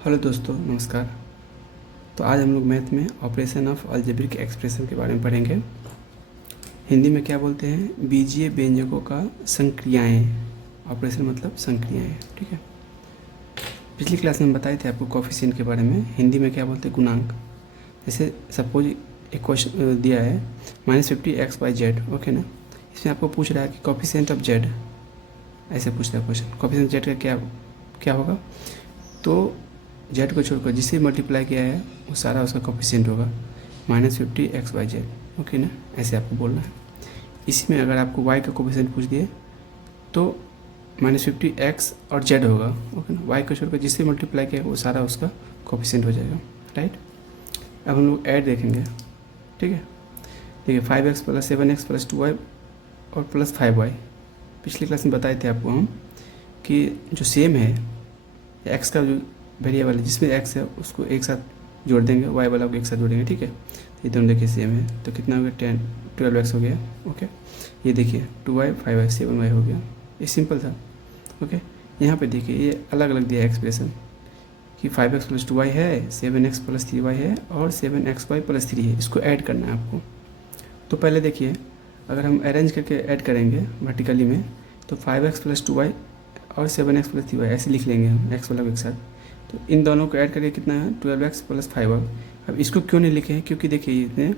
Hello दोस्तों, नमस्कार। तो आज हम लोग मैथ में ऑपरेशन ऑफ अलजेब्रिक एक्सप्रेशन के बारे में पढ़ेंगे। हिंदी में क्या बोलते हैं? बीजीय व्यंजकों का संक्रियाएं। ऑपरेशन मतलब संक्रियाएं, ठीक है। पिछली क्लास में हम बताए थे आपको कोफिशिएंट के बारे में। हिंदी में क्या बोलते हैं? गुणांक। जैसे सपोज एक क्वेश्चन दिया है -50x/z, ओके ना। इसमें आपको पूछ रहा है कि कोफिशिएंट ऑफ z, ऐसे पूछ रहा है क्वेश्चन। कोफिशिएंट z का क्या होगा? तो z को छोड़कर जिसे मल्टीप्लाई किया है वो सारा उसका कोफिशिएंट होगा -50x/z, ओके ना। ऐसे आपको बोलना है। इसी में अगर आपको y का कोफिशिएंट पूछ दिए तो -50x और z होगा, ओके ना। y को छोड़कर जिसे मल्टीप्लाई किया है वो सारा उसका कोफिशिएंट हो जाएगा, राइट। अब हम लोग ऐड देखेंगे, ठीक है। देखिए 5x + 7x + 2y और +5y। पिछली क्लास में बताए थे आपको हम कि जो सेम है, x का जो वेरिएबल है जिसमें x है उसको एक साथ जोड़ देंगे, y वाला को एक साथ जोड़ेंगे, ठीक है। ये दोनों देखिए सेम है, तो कितना हो गया? 12x हो गया, ओके। ये देखिए 2y 5y 7y हो गया। ये सिंपल था, ओके। यहाँ पे देखिए ये अलग अलग दिया है एक्सप्रेशन कि 5x + 2y है, 7x + 3y है और 7xy + 3 है। इसको ऐड करना है आपको। तो पहले देखिए, अगर हम अरेंज करके ऐड करेंगे वर्टिकली में तो 5x + 2y और 7x + 3y ऐसे लिख लेंगे हम, x वाला को एक साथ। तो इन दोनों को ऐड करके कितना है? 12x + 5y। अब इसको क्यों नहीं लिखे हैं? क्योंकि देखिए इसमें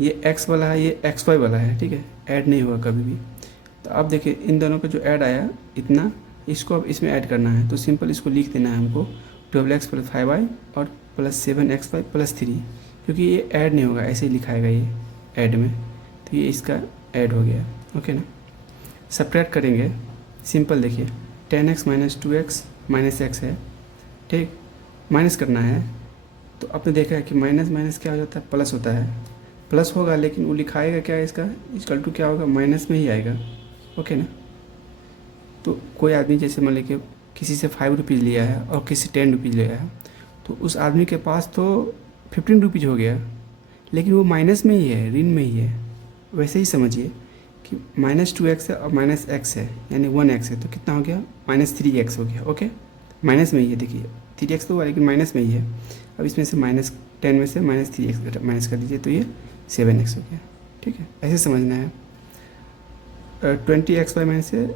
ये x वाला है, ये xy वाला है, ठीक है। ऐड नहीं हुआ कभी भी। तो अब देखिए इन दोनों का जो ऐड आया इतना, इसको अब इसमें ऐड करना है। तो सिंपल इसको लिख देना है हमको 12x + 5y और +7xy + 3, क्योंकि ये ऐड नहीं होगा, ऐसे ही लिखाएगा ये ऐड में। तो ये इसका ऐड हो गया, ओके ना। सब्ट्रैक्ट करेंगे, सिंपल देखिए 10x - 2x - x है, ठीक। माइनस करना है तो आपने देखा है कि माइनस माइनस क्या हो जाता है? प्लस होता है। प्लस होगा लेकिन वो लिखाएगा क्या है? इसका इक्वल टू क्या होगा? माइनस में ही आएगा, ओके ना। तो कोई आदमी जैसे मान लीजिए किसी से 5 रुपीज़ लिया है और किसी 10 रुपीज़ लिया है, तो उस आदमी के पास तो 15 रुपीज़ हो गया, लेकिन वो माइनस में ही है, ऋण में ही है। वैसे ही समझिए कि -2x है और -x है, यानी 1x है, तो कितना हो गया? -3x हो गया, ओके। माइनस में ही है, देखिए 3x तो हुआ लेकिन माइनस में ही है। अब इसमें से -10 में से -3x माइनस कर दीजिए तो ये 7x हो गया, ठीक है। ऐसे समझना है। 20xy में से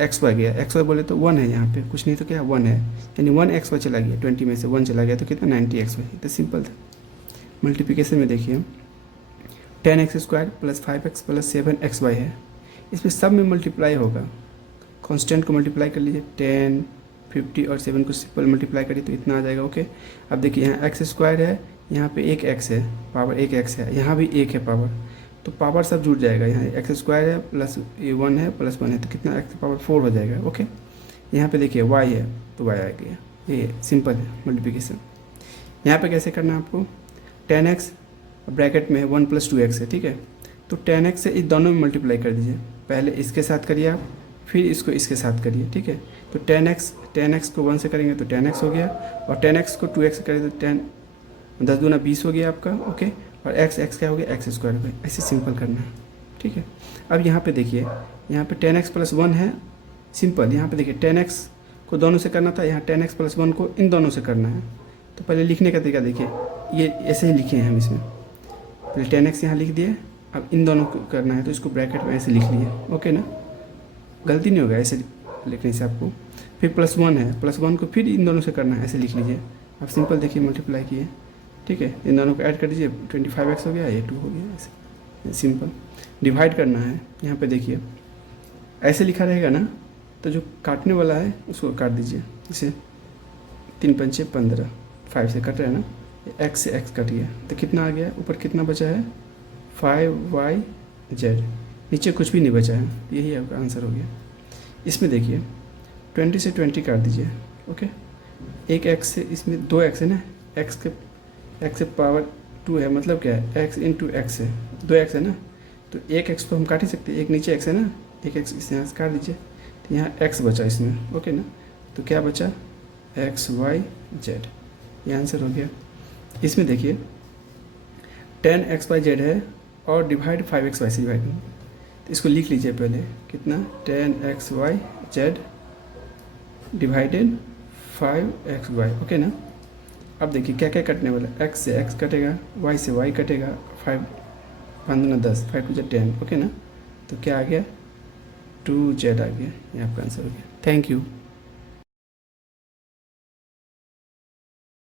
xy गया, xy बोले तो 1 है, यहाँ पे कुछ नहीं तो क्या 1 है, यानी 1xy चला गया। 20 में से 1 चला गया तो कितना? 90xy। तो सिंपल था। मल्टीप्लिकेशन में देखिए 10x² + 5x + 7xy है। इसमें सब में मल्टीप्लाई होगा। कांस्टेंट को मल्टीप्लाई कर लीजिए, 10, 50 और 7 को सिंपल मल्टीप्लाई करिए तो इतना आ जाएगा, ओके। अब देखिए यहाँ x² है, यहाँ पे एक x है, पावर एक x है, यहाँ भी एक है पावर, तो पावर सब जुड़ जाएगा। यहाँ x² है प्लस ये 1 है प्लस 1 है, तो कितना x⁴ 4 हो जाएगा, ओके। यहाँ पे देखिए y है तो y आ गया। ये सिंपल है मल्टीप्लिकेशन। यहाँ पे कैसे करना है आपको? 10x ब्रैकेट में 1 + 2x है, ठीक है। तो 10x से इस दोनों में मल्टीप्लाई कर दीजिए। पहले इसके साथ करिए आप, फिर इसको इसके साथ करिए, ठीक है। तो 10x को 1 से करेंगे तो 10x हो गया, और 10x को 2x से करेंगे तो 10 दूना 20 हो गया आपका, ओके। और x क्या हो गया? x² हो गया। ऐसे सिंपल करना है, ठीक है। अब यहाँ पे देखिए, यहाँ पे 10x + 1 है, सिंपल। यहाँ पे देखिए 10x को दोनों से करना था, यहाँ 10x + 1 को इन दोनों से करना है। तो पहले लिखने का तरीका देखिए, ये ऐसे ही लिखे हैं हम इसमें। पहले 10x यहाँ लिख दिए, अब इन दोनों को करना है तो इसको ब्रैकेट में ऐसे लिख लिए, ओके ना। गलती नहीं होगा ऐसे लिखने से आपको। फिर +1 है, +1 को फिर इन दोनों से करना है, ऐसे लिख लीजिए। अब सिंपल देखिए मल्टीप्लाई किए, ठीक है। इन दोनों को ऐड कर दीजिए, 25x हो गया, ये 2 हो गया, ऐसे सिंपल। डिवाइड करना है, यहाँ पे देखिए ऐसे लिखा रहेगा ना, तो जो काटने वाला है उसको काट दीजिए। जैसे 3 × 5 = 15, 5 से कट रहा है ना, x से x कट गया तो कितना आ गया? ऊपर कितना बचा है? 5yz। नीचे कुछ भी नहीं बचा है, यही आपका आंसर हो गया। इसमें देखिए 20 से 20 काट दीजिए, ओके। एक x से, इसमें 2x है ना, x से पावर 2 है, मतलब क्या है? x × x है, 2x है ना, तो एक x तो हम काट ही सकते हैं, एक नीचे x है ना, एक x इस यहाँ से काट दीजिए, तो यहाँ x बचा इसमें, ओके ना। तो क्या बचा? xyz। ये आंसर हो गया। इसमें देखिए 10xyz है और डिवाइड 5xy से डिवाइड, तो इसको लिख लीजिए पहले, कितना? 10xyz डिवाइडेड 5xy, ओके ना। अब देखिए क्या क्या कटने वाला है, x से x कटेगा, y से y कटेगा, 5 5 दूना 10, 5 टू 10, ओके ना। तो क्या आ गया, 2z आ गया, ये आपका आंसर हो गया। Thank you.